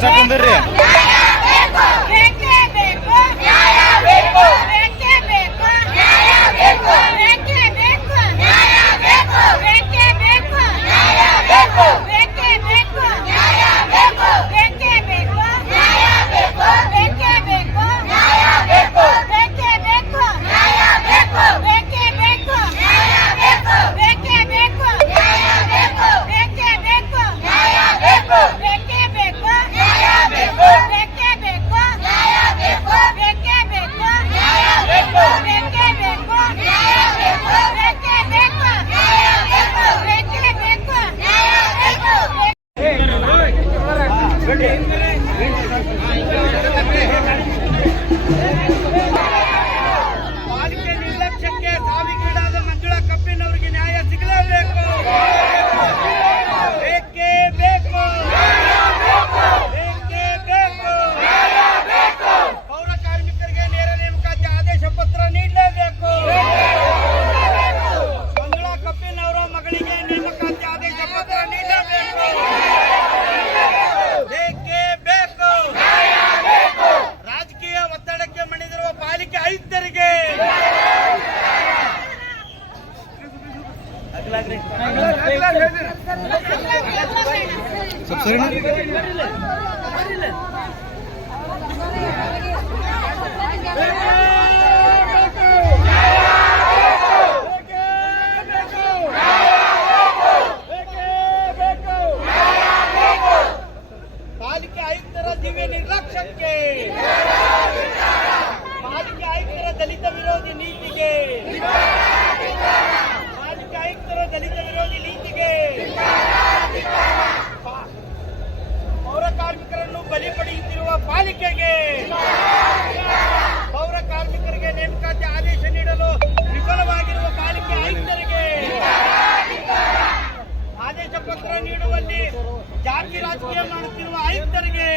ಕುಂದಿರ್ರಿ ಪಾಲಿಕೆ ನಿರ್ಲಕ್ಷ್ಯಕ್ಕೆ ಸಾವಿಗೀಡಾದ ಮಂಜುಳಾ ಕಪ್ಪಿನವರಿಗೆ ನ್ಯಾಯ ಸಿಗಲೇಬೇಕು ಬೇಕು. ಬೇಕು ಪೌರ ಕಾರ್ಮಿಕರಿಗೆ ನೇರ ನೇಮಕಾತಿ ಆದೇಶ ಪತ್ರ ನೀಡಿ ಪಾಲಿಕೆ ಆಯುಕ್ತರ ದಿವ್ಯ ನಿರ್ಲಕ್ಷ್ಯಕ್ಕೆ. ನೀಡುವಲ್ಲಿ ಜಾತಿ ರಾಜಕೀಯ ಮಾಡುತ್ತಿರುವ ಆಯುಕ್ತರಿಗೆ